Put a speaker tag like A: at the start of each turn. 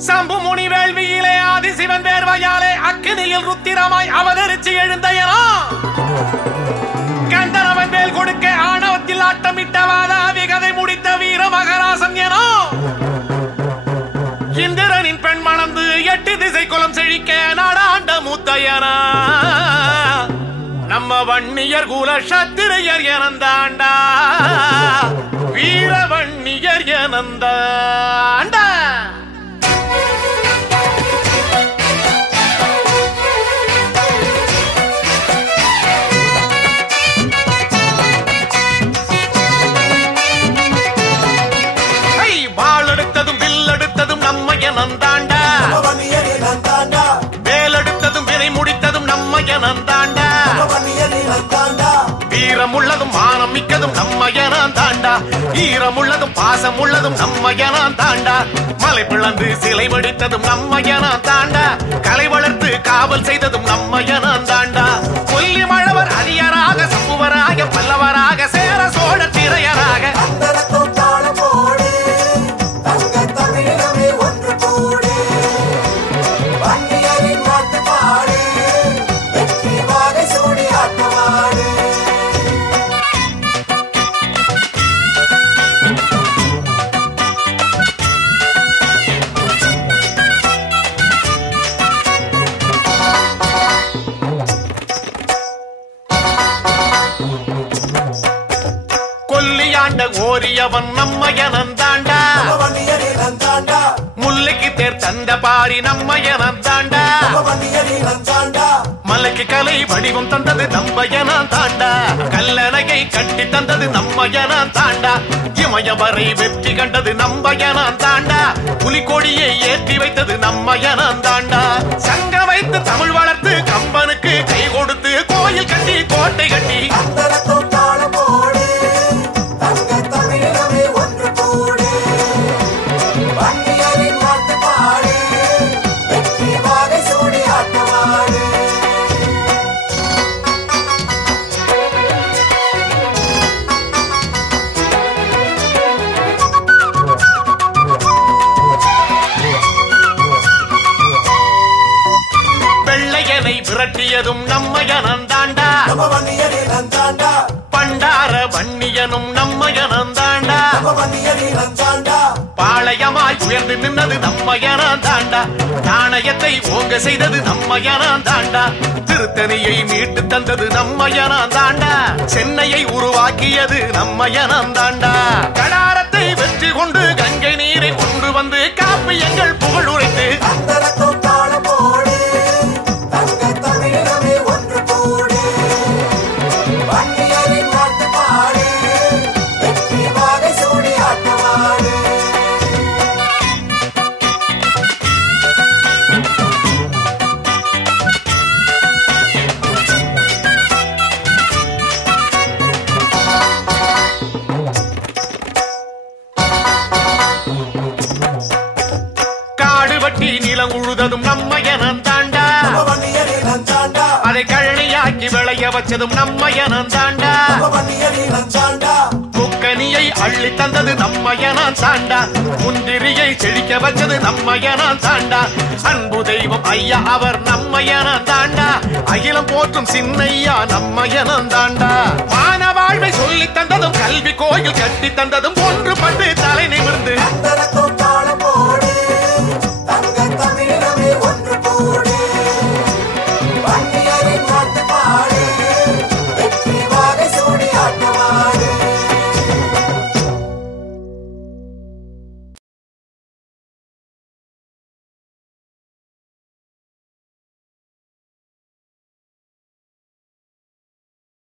A: சம்பு முனி வேள்வியிலே ஆதிசிவன் வேர்வையாலே அக்கினியில் ருத்திரமாய் அவதரிச்சு எழுந்தையனா கந்தனவன் வேல் கொடுக்க ஆணவத்தில் ஆட்டமிட்டவாத விகதை முடித்த வீர மகராசன் எனோ. இந்திரனின் பெண் மணந்து எட்டு திசை குலம் செழிக்க நாடாண்ட மூத்தையனா நம்ம வன்னியர் குல சத்திரையர் எனந்த எடுத்ததும் நம்ம எனந்தாண்டா
B: நந்தாண்டா
A: வேல் எடுத்ததும் வினை முடித்ததும் நம்ம எனந்தாண்டா
B: பவனியரி நந்தாண்டா
A: வீரம் உள்ளதும் மானம் மிக்கதும் நம்ம தாண்டா. ஈரம் உள்ளதும் பாசம் உள்ளதும் நம்ம தாண்டா. மலை பிளந்து சிலை வடித்ததும் நம்ம தாண்டா. கலை வளர்த்து காவல் செய்ததும் நம்ம தாண்டா. கோரியவன் ஓரியவன் நம்ம தாண்டா
B: நந்தாண்டா
A: முல்லைக்கு தேர் தந்த பாரி நம்ம தாண்டா
B: நந்தாண்டா
A: மலைக்கு கலை வடிவம் தந்தது நம்ம தாண்டா கல்லணையை கட்டி தந்தது நம்ம தாண்டா இமயவரை வெற்றி கண்டது நம்ம தாண்டா புலிக்கொடியை ஏற்றி வைத்தது நம்ம தாண்டா விரட்டியதும் நம்ம தாண்டா
B: பவனியரி நந்தாண்டா
A: பண்டார வன்னியனும் நம்ம தாண்டா
B: பவனியரி நந்தாண்டா
A: பாளையமாய் உயர்ந்து நின்னது நம்ம தாண்டா நாணயத்தை ஓங்க செய்தது நம்ம தாண்டா திருத்தணியை மீட்டு தந்தது நம்ம தாண்டா சென்னையை உருவாக்கியது நம்ம தாண்டா கடாரத்தை வெற்றி கொண்டு கங்கை நீரை கொண்டு வந்து காப்பு எங்கள் உழுததும் தாண்டா.
B: நந்தாண்டா
A: அதை கழனியாக்கி விளைய வச்சதும் நம்ம தாண்டா.
B: நந்தாண்டா
A: முக்கனியை அள்ளி தந்தது நம்ம சாண்டா முந்திரியை செழிக்க வச்சது நம்ம சாண்டா அன்பு தெய்வம் ஐயா அவர் நம்ம தாண்டா. அகிலம் போற்றும் சின்னையா நம்ம தாண்டா. மான வாழ்வை சொல்லி தந்ததும் கல்வி கோயில் கட்டி தந்ததும் ஒன்று பட்டு தலை நிமிர்ந்து